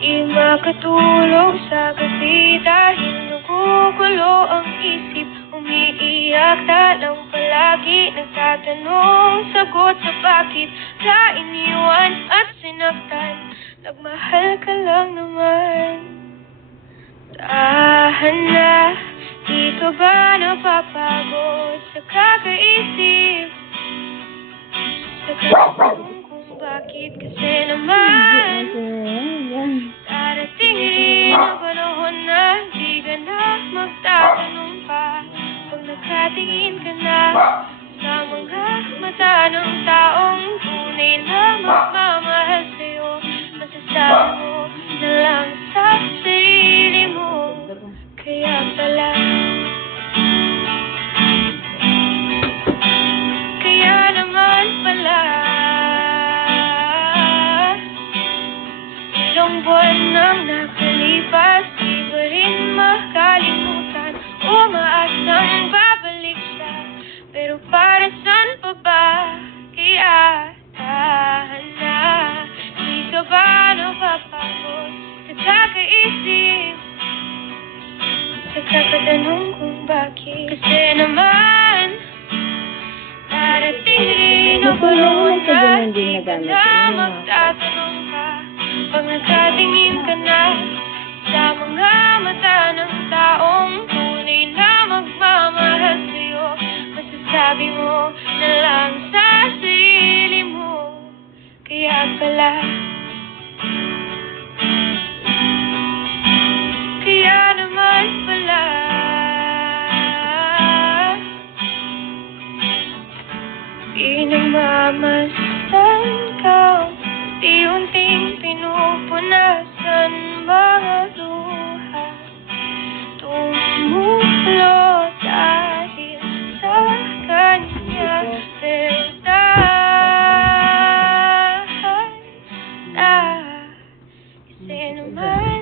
Di makatulog sa gabi dahil nagugulo ang isip. Umiiyak na lang palagi, nagtatanong sagot sa bakit ka iniwan at sinaktan. Nagmahal ka lang naman. Tahan na, di ka ba napapagod sa kakaisip? Sa kakaisip kung bakit kasi naman darating rin ang panahon na di ka na magtatanong pa. Pag nakatingin ka na sa mga mata ng taong tunay na magmamahal sa'yo, masasabi mo na lang sa sarili mo, kaya pala ilang buwan nang nakalipas, di ba rin makalimutan? Umaasang babalik siya, pero para saan pa ba? Kaya tahan na, di ka ba napapagod sa kakaisip? Sa kakatanong kung bakit? Kasi naman darating rin ang panahon na di ka na magtatanong pa. Pag nagkatingin ka na sa mga mata ng taong tunay na magmamahal sa'yo, masasabi mo na lang sa sarili mo, kaya pala kaya naman pala pinagmamasdan ka, unti-unting pinupunasan mga luha, tumulo dahil sa kanya. Pero kasi naman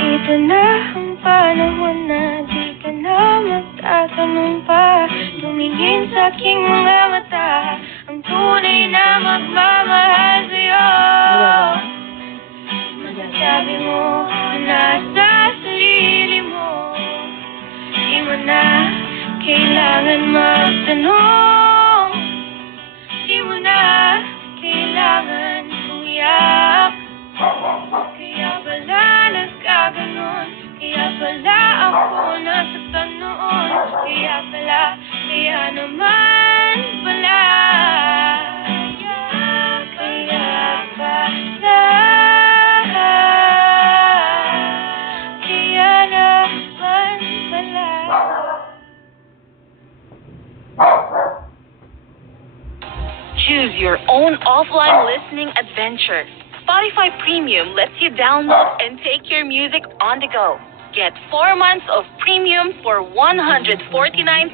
ito na ang panahon na di ka na magtatanong pa. Tumingin sa aking mga mata, ang tunay na magmamahal sa'yo. Masasabi mo na sa sarili mo, di mo na kailangan magtanong, di mo na kailangan umiyak. Kaya pala nagkaganon, kaya pala ako nasaktan noon, kaya pala, kaya naman pala, kaya pala, kaya naman pala. Choose your own offline listening adventure. Spotify Premium lets you download and take your music on the go. Get 4 months of premium for 149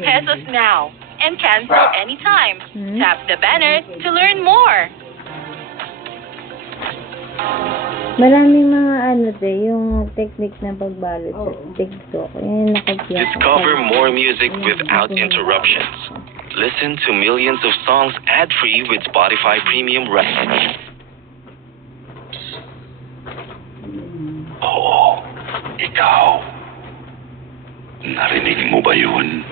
pesos now and cancel anytime. Tap the banner to learn more. Maraming mga yung technique na pagbalot sa TikTok. Yan, Discover more music without interruptions. Listen to millions of songs ad-free with Spotify Premium Right. Oo, ikaw. Narinig mo ba yun?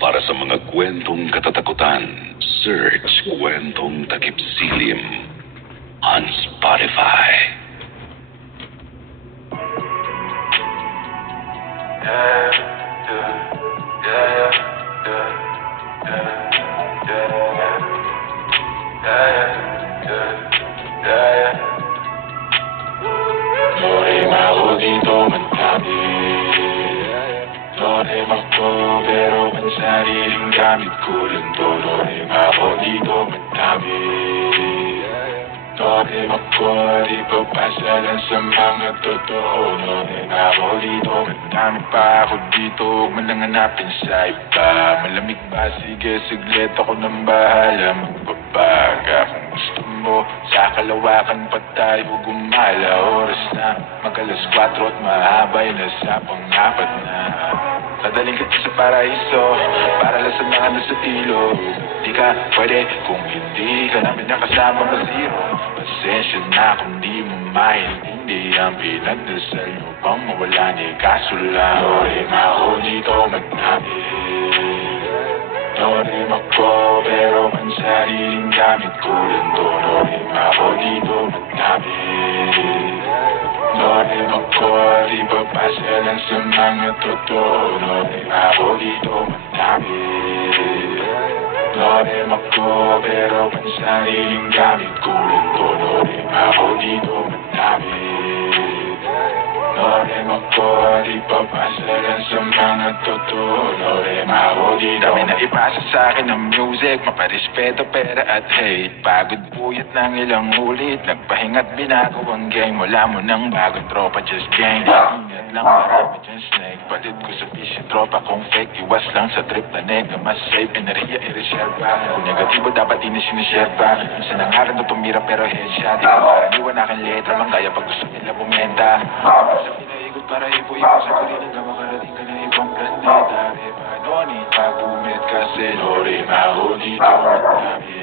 Para sa mga kwentong katatakutan, search Kwentong Takip Silim on Spotify. Sorry, ako dito magkami. Sorry, ako pero ang sariling gamit ko lang to. Sorry, ako dito magkami. Sorry, ako di papasa lang sa mga totoo. Sorry, ako dito magkami pa. Ako dito, huwag man lang hanapin sa iba. Malamig ba? Sige, saglit ako nang bahala. Magbabaga kung gusto mo. Sa kalawakan pa tayo gumala. Oras na mag-alas 4 at mahabay na sa pang-apat na. Dadaling kita sa paraiso para lasang mga nasa ilog. Di ka pwede kung hindi ka namin nakasama pa zero. Pasensya na kung di mo maintindihan, pinagdasal mo bang mawala ni kaso lang. Sorry ako dito magnabi, Norim ako pero ang sariling gamit ko lang to. Norim ako dito magnabi, Norim ako di papasa lang sa mga totoo. Norim ako dito magnabi, Norim ako pero ang sariling gamit ko lang to. Norim ako dito magnabi, Norim ako di papasa lang sa mga totoo. Norim ako dito. Dami na ipasa sa akin ng music, maparespeto, pera at hate. Pagod puyat ng ilang ulit, nagpahinga't binago ang game. Wala mo ng bagong tropa, just gang. Ingat lang, marami dyan snake. Palit ko sa fish yung tropa kung fake. Iwas lang sa trip na nega, mas safe. Enerhiya i-reserva, kung negatibo dapat di na siniserva. Minsan nangaran na tumira pero headshot. Di ko karaniwan aking letra, mang kaya pag gusto nila bumenta. Sa pinaigot para ipo-ipo sa kulina na makarating ka na ibang planeta. Nonit pag-umit kasi Norim ako dito magnabi,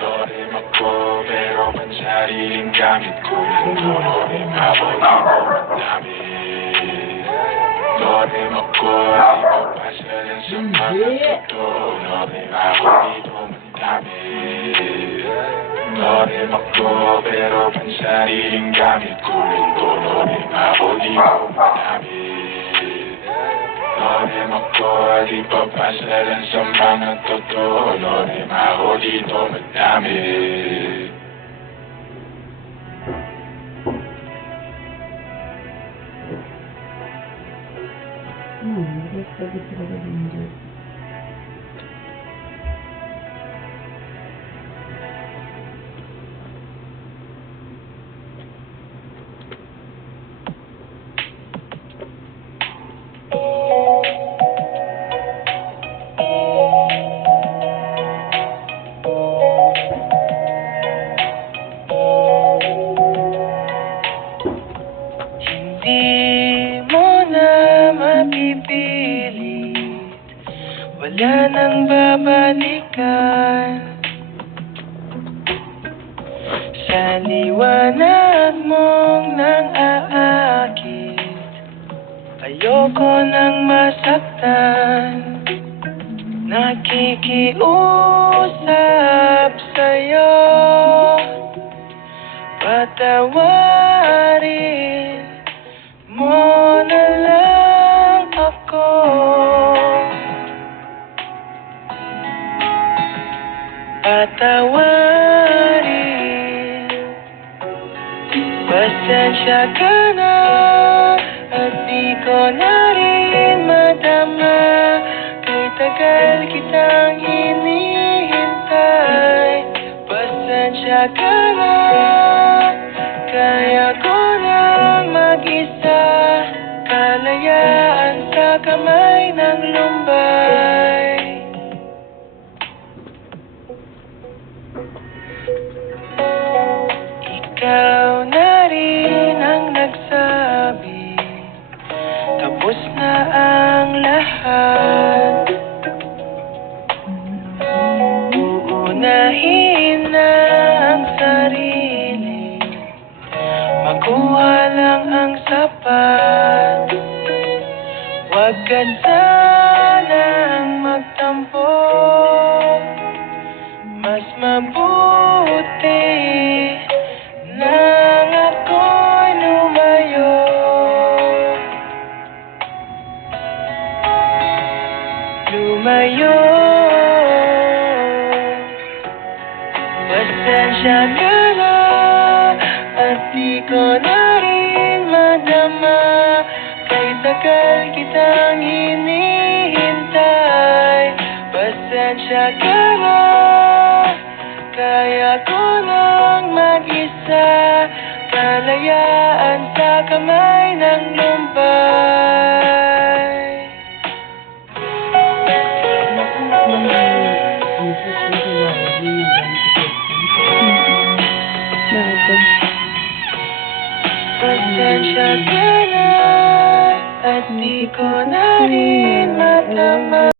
Norim ako pero ang sariling gamit ko lang to. Norim ako dito magnabi, Norim ako di papasa lang sa mga totoo. Norim ako dito magnabi, Norim ako pero ang sariling gamit ko lang to. Norim ako dito magnabi, Norim ako di papasa lang sa mga totoo. Norim ako dito magdami. Pwede talaga din dyan. Hindi mo na mapipilit, wala nang babalikan. Sa liwanag mong nang aakit, ayoko nang masaktan. Nakikiusap sa'yo, patawarin mo na lang ako. Patawarin, pasensya ka na at di ko na rin madama. Kay tagal kitang hinihintay, pasensya ka na. Kaya ko nang mag-isa, kalayaan sa kamay ng lumbay. Ikaw na rin ang nagsabi, tapos na ang lahat. Uunahin na ang sarili, makuha lang ang sapat. Huwag ka sanang magtampo, mas mabuti nang ako'y lumayo. Lumayo, pasensya ka na at di ko na rin madama. Kay tagal kitang hinihintay, pasensya ka na. Kaya ko nang mag-isa, kalayaan sa kamay ng lumbay. Pasensya ka na at di ko na rin matama.